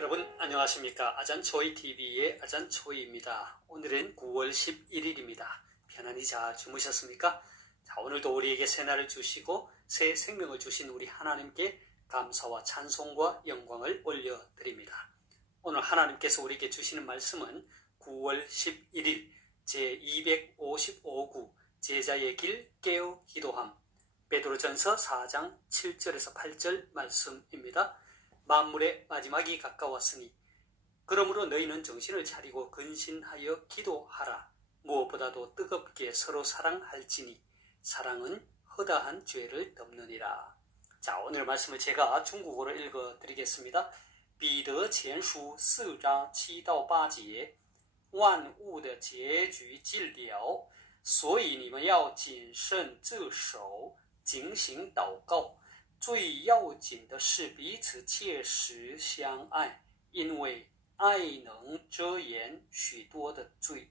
여러분 안녕하십니까. 아잔초이TV의 아잔초이입니다. 오늘은 9월 11일입니다. 편안히 잘 주무셨습니까? 자, 오늘도 우리에게 새날을 주시고 새 생명을 주신 우리 하나님께 감사와 찬송과 영광을 올려드립니다. 오늘 하나님께서 우리에게 주시는 말씀은 9월 11일 제255구 제자의 길 깨어 기도함 베드로전서 4장 7절에서 8절 말씀입니다. 만물의 마지막이 가까웠으니 그러므로 너희는 정신을 차리고 근신하여 기도하라. 무엇보다도 뜨겁게 서로 사랑할지니 사랑은 허다한 죄를 덮느니라. 자, 오늘 말씀을 제가 중국어로 읽어드리겠습니다. 彼得前书4章7到8节万物的结局尽了，所以你们要谨慎自守，警醒祷告。最要紧的是彼此切实相爱，因为爱能遮掩许多的罪。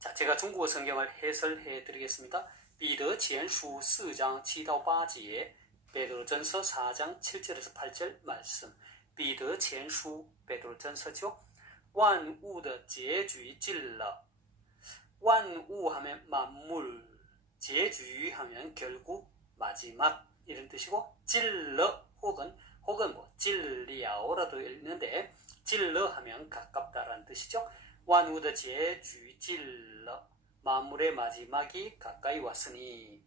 자, 제가 중국어 성경을 해설해 드리겠습니다. 彼得前书4장 7到8节 베드로전서 4장 7절에서 8절 말씀. 彼得前书 베드로전서죠. 万物的结局尽了. 万物하면 만물, 结局하면 결국, 마지막 이런 뜻이고, 찔러 혹은 뭐 찔려라도 읽는데, 찔러 하면 가깝다라는 뜻이죠. 万物的结局尽了, 만물의 마지막이 가까이 왔으니,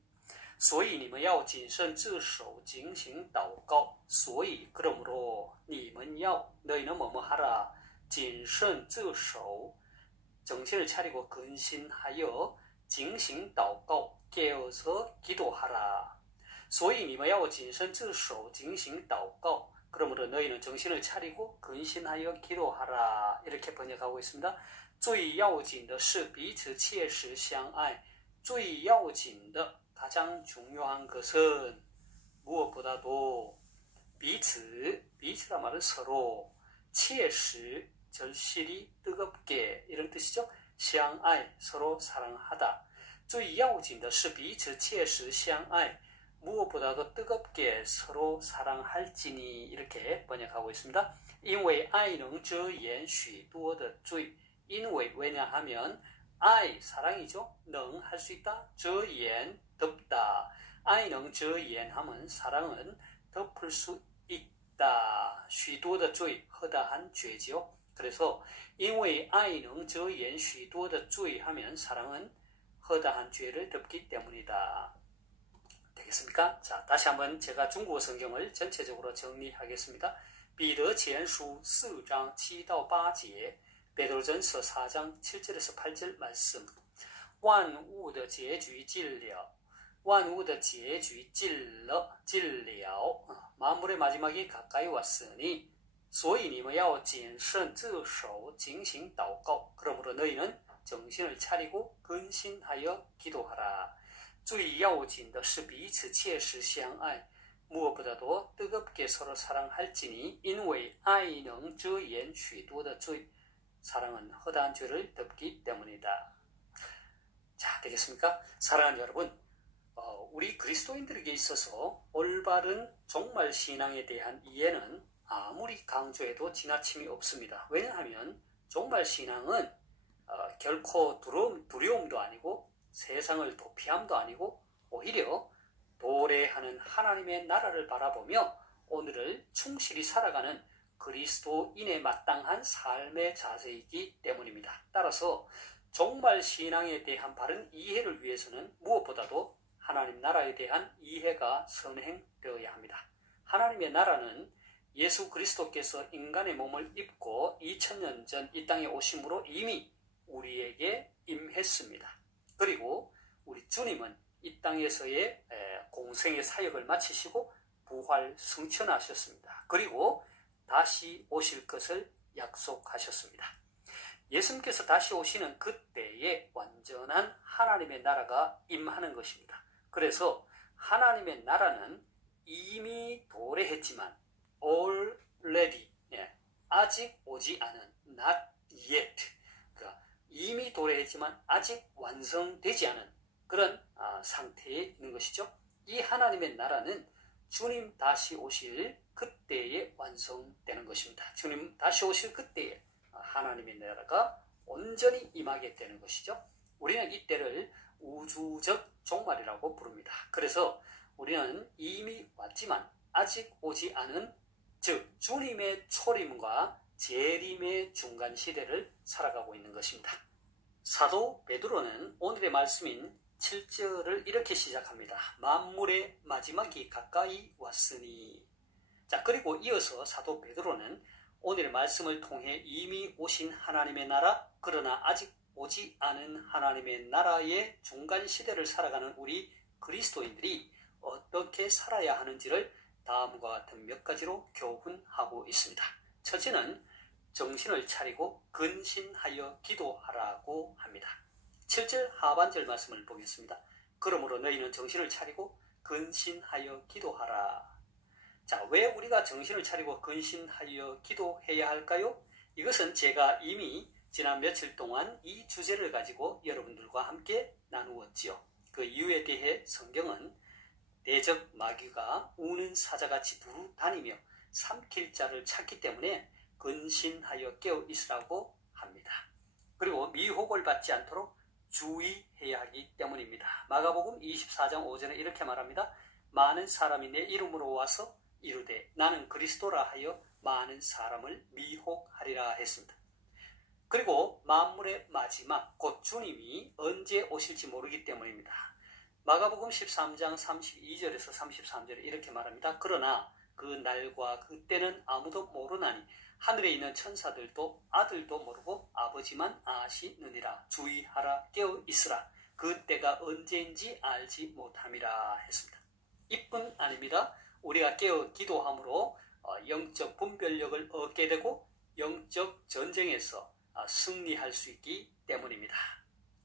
所以你们要谨慎自守, 警醒祷告. 所以그러므로, 你们要, 너희는 뭐뭐 하라, 谨慎自守, 정신을 차리고 근신하여, 警醒祷告, 깨어서 기도하라. 所以你们要谨慎自守, 警醒祷告. 그러므로 너희는 정신을 차리고 근신하여 기도하라. 이렇게 번역하고 있습니다. 最要紧的是彼此切实相爱. 最要紧的 가장 중요한 것은 무엇보다도 彼此, 彼此란 말은 서로, 切实, 절실히, 뜨겁게 이런 뜻이죠. 相爱, 서로 사랑하다. 最要紧的是彼此切实相爱. 무엇보다도 뜨겁게 서로 사랑할지니 이렇게 번역하고 있습니다. 因为爱能遮掩许多的罪. 因为 왜냐하면 ай 사랑이죠. 能 할 수 있다. 遮掩 덮다. 爱能遮掩 하면 사랑은 덮을 수 있다. 许多的罪 허다한 죄죠. 그래서 因为爱能遮掩许多的罪 하면 사랑은 허다한 죄를 덮기 때문이다. 되겠습니까? 자, 다시 한번 제가 중국어 성경을 전체적으로 정리하겠습니다. 彼得前书4장 7到8节 베드로전서 4장 7절에서 8절 말씀. 万物的结局尽了. 万物的结局尽了. 만물의 마지막이 가까이 왔으니 所以你们要谨慎自守, 警醒祷告. 그러므로 너희는 정신을 차리고 근신하여 기도하라. 最要紧的是彼此切实相爱. 무엇보다도 뜨겁게 서로 사랑할지니 因为爱能遮掩许多的罪. 사랑은 허다한 죄를 덮기 때문이다. 자, 되겠습니까? 사랑하는 여러분, 우리 그리스도인들에게 있어서 올바른 종말 신앙에 대한 이해는 아무리 강조해도 지나침이 없습니다. 왜냐하면 종말 신앙은 결코 두려움도 아니고 세상을 도피함도 아니고 오히려 도래하는 하나님의 나라를 바라보며 오늘을 충실히 살아가는 그리스도인에 마땅한 삶의 자세이기 때문입니다. 따라서 종말 신앙에 대한 바른 이해를 위해서는 무엇보다도 하나님 나라에 대한 이해가 선행되어야 합니다. 하나님의 나라는 예수 그리스도께서 인간의 몸을 입고 2000년 전 이 땅에 오심으로 이미 우리에게 임했습니다. 그리고 우리 주님은 이 땅에서의 공생의 사역을 마치시고 부활 승천하셨습니다. 그리고 다시 오실 것을 약속하셨습니다. 예수님께서 다시 오시는 그때에 완전한 하나님의 나라가 임하는 것입니다. 그래서 하나님의 나라는 이미 도래했지만 already, 아직 오지 않은, not yet, 그러니까 이미 도래했지만 아직 완성되지 않은 그런 상태에 있는 것이죠. 이 하나님의 나라는 주님 다시 오실 그때에 완성되는 것입니다. 주님 다시 오실 그때에 하나님의 나라가 온전히 임하게 되는 것이죠. 우리는 이때를 우주적 종말이라고 부릅니다. 그래서 우리는 이미 왔지만 아직 오지 않은, 즉 주님의 초림과 재림의 중간 시대를 살아가고 있는 것입니다. 사도 베드로는 오늘의 말씀인 7절을 이렇게 시작합니다. 만물의 마지막이 가까이 왔으니. 자, 그리고 이어서 사도 베드로는 오늘의 말씀을 통해 이미 오신 하나님의 나라, 그러나 아직 오지 않은 하나님의 나라의 중간 시대를 살아가는 우리 그리스도인들이 어떻게 살아야 하는지를 다음과 같은 몇 가지로 교훈하고 있습니다. 첫째는 정신을 차리고 근신하여 기도하라고 합니다. 7절 하반절 말씀을 보겠습니다. 그러므로 너희는 정신을 차리고 근신하여 기도하라. 자, 왜 우리가 정신을 차리고 근신하여 기도해야 할까요? 이것은 제가 이미 지난 며칠 동안 이 주제를 가지고 여러분들과 함께 나누었지요. 그 이유에 대해 성경은 대적 마귀가 우는 사자같이 두루 다니며 삼킬 자를 찾기 때문에 근신하여 깨어 있으라고 합니다. 그리고 미혹을 받지 않도록 주의해야 하기 때문입니다. 마가복음 24장 5절에 이렇게 말합니다. 많은 사람이 내 이름으로 와서 이르되 나는 그리스도라 하여 많은 사람을 미혹하리라 했습니다. 그리고 만물의 마지막 곧 주님이 언제 오실지 모르기 때문입니다. 마가복음 13장 32절에서 33절에 이렇게 말합니다. 그러나 그 날과 그 때는 아무도 모르나니 하늘에 있는 천사들도 아들도 모르고 아버지만 아시느니라. 주의하라, 깨어 있으라. 그 때가 언제인지 알지 못함이라 했습니다. 이뿐 아닙니다. 우리가 깨어 기도함으로 영적 분별력을 얻게 되고 영적 전쟁에서 승리할 수 있기 때문입니다.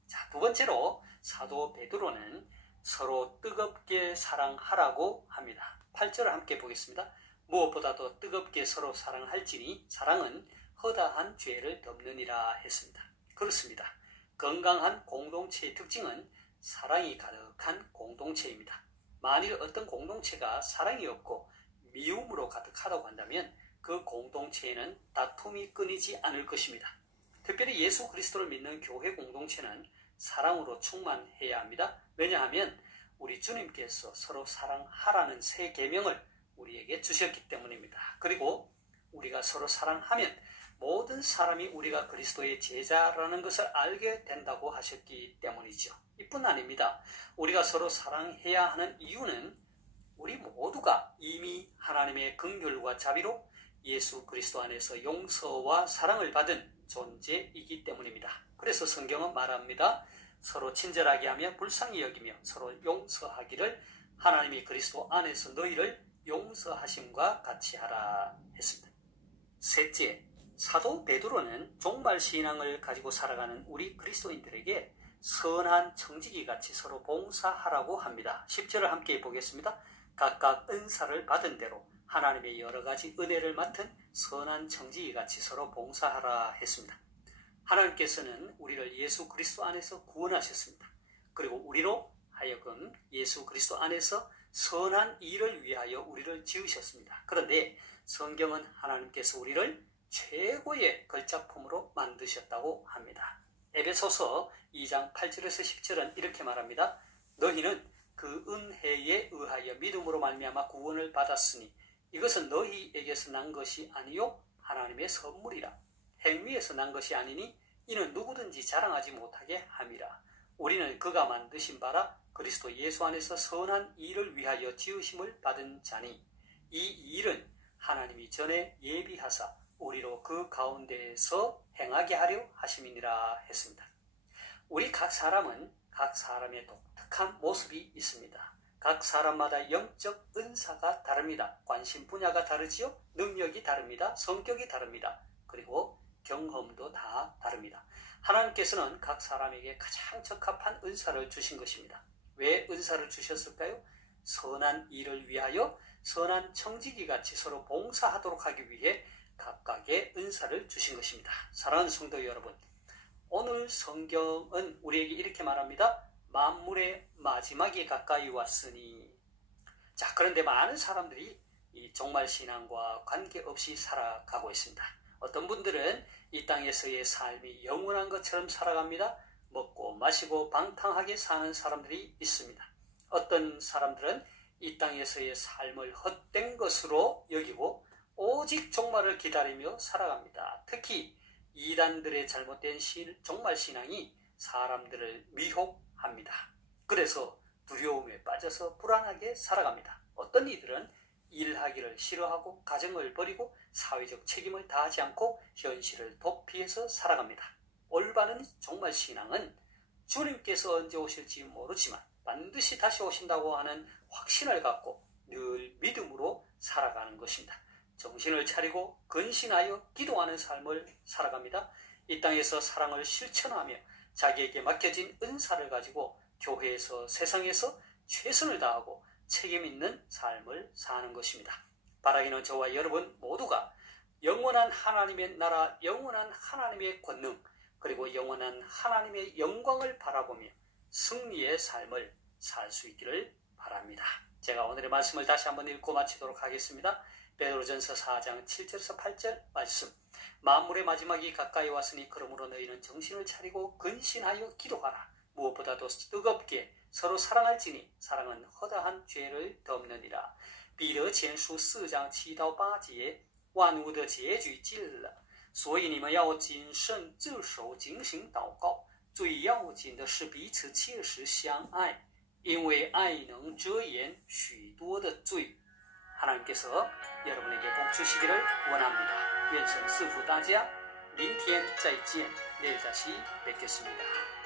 자, 두 번째로 사도 베드로는 서로 뜨겁게 사랑하라고 합니다. 8절을 함께 보겠습니다. 무엇보다도 뜨겁게 서로 사랑할지니 사랑은 허다한 죄를 덮느니라 했습니다. 그렇습니다. 건강한 공동체의 특징은 사랑이 가득한 공동체입니다. 만일 어떤 공동체가 사랑이 없고 미움으로 가득하다고 한다면 그 공동체에는 다툼이 끊이지 않을 것입니다. 특별히 예수 그리스도를 믿는 교회 공동체는 사랑으로 충만해야 합니다. 왜냐하면 우리 주님께서 서로 사랑하라는 새 계명을 우리에게 주셨기 때문입니다. 그리고 우리가 서로 사랑하면 모든 사람이 우리가 그리스도의 제자라는 것을 알게 된다고 하셨기 때문이죠. 이뿐 아닙니다. 우리가 서로 사랑해야 하는 이유는 우리 모두가 이미 하나님의 긍휼과 자비로 예수 그리스도 안에서 용서와 사랑을 받은 존재이기 때문입니다. 그래서 성경은 말합니다. 서로 친절하게 하며 불쌍히 여기며 서로 용서하기를 하나님이 그리스도 안에서 너희를 용서하심과 같이 하라 했습니다. 셋째, 사도 베드로는 종말 신앙을 가지고 살아가는 우리 그리스도인들에게 선한 청지기 같이 서로 봉사하라고 합니다. 10절을 함께 보겠습니다. 각각 은사를 받은 대로 하나님의 여러 가지 은혜를 맡은 선한 청지기 같이 서로 봉사하라 했습니다. 하나님께서는 우리를 예수 그리스도 안에서 구원하셨습니다. 그리고 우리로 하여금 예수 그리스도 안에서 선한 일을 위하여 우리를 지으셨습니다. 그런데 성경은 하나님께서 우리를 최고의 걸작품으로 만드셨다고 합니다. 에베소서 2장 8절에서 10절은 이렇게 말합니다. 너희는 그 은혜에 의하여 믿음으로 말미암아 구원을 받았으니 이것은 너희에게서 난 것이 아니요 하나님의 선물이라. 행위에서 난 것이 아니니 이는 누구든지 자랑하지 못하게 함이라. 우리는 그가 만드신 바라 그리스도 예수 안에서 선한 일을 위하여 지으심을 받은 자니 이 일은 하나님이 전에 예비하사 우리로 그 가운데에서 행하게 하려 하심이니라 했습니다. 우리 각 사람은 각 사람의 독특한 모습이 있습니다. 각 사람마다 영적 은사가 다릅니다. 관심 분야가 다르지요. 능력이 다릅니다. 성격이 다릅니다. 그리고 경험도 다 다릅니다. 하나님께서는 각 사람에게 가장 적합한 은사를 주신 것입니다. 왜 은사를 주셨을까요? 선한 일을 위하여 선한 청지기 같이 서로 봉사하도록 하기 위해 각각의 은사를 주신 것입니다. 사랑하는 성도 여러분, 오늘 성경은 우리에게 이렇게 말합니다. 만물의 마지막이 가까이 왔으니 자, 그런데 많은 사람들이 이 종말신앙과 관계없이 살아가고 있습니다. 어떤 분들은 이 땅에서의 삶이 영원한 것처럼 살아갑니다. 먹고 마시고 방탕하게 사는 사람들이 있습니다. 어떤 사람들은 이 땅에서의 삶을 헛된 것으로 여기고 오직 종말을 기다리며 살아갑니다. 특히 이단들의 잘못된 종말신앙이 사람들을 미혹합니다. 그래서 두려움에 빠져서 불안하게 살아갑니다. 어떤 이들은 일하기를 싫어하고 가정을 버리고 사회적 책임을 다하지 않고 현실을 도피해서 살아갑니다. 올바른 종말신앙은 주님께서 언제 오실지 모르지만 반드시 다시 오신다고 하는 확신을 갖고 늘 믿음으로 살아가는 것입니다. 정신을 차리고 근신하여 기도하는 삶을 살아갑니다. 이 땅에서 사랑을 실천하며 자기에게 맡겨진 은사를 가지고 교회에서 세상에서 최선을 다하고 책임 있는 삶을 사는 것입니다. 바라기는 저와 여러분 모두가 영원한 하나님의 나라, 영원한 하나님의 권능, 그리고 영원한 하나님의 영광을 바라보며 승리의 삶을 살 수 있기를 바랍니다. 제가 오늘의 말씀을 다시 한번 읽고 마치도록 하겠습니다. 베드로전서 4장 7절에서 8절 말씀. 만물의 마지막이 가까이 왔으니 그러므로 너희는 정신을 차리고 근신하여 기도하라. 무엇보다도 뜨겁게 서로 사랑할지니 사랑은 허다한 죄를 덮느니라.彼得前书4章7到8节，万物的结局近了，所以你们要谨慎自守，警醒祷告。最要紧的是彼此切实相爱，因为爱能遮掩许多的罪。 하나님께서 여러분에게 복 주시기를 원합니다.愿神赐福大家，明天再见，내일 다시 뵙겠습니다.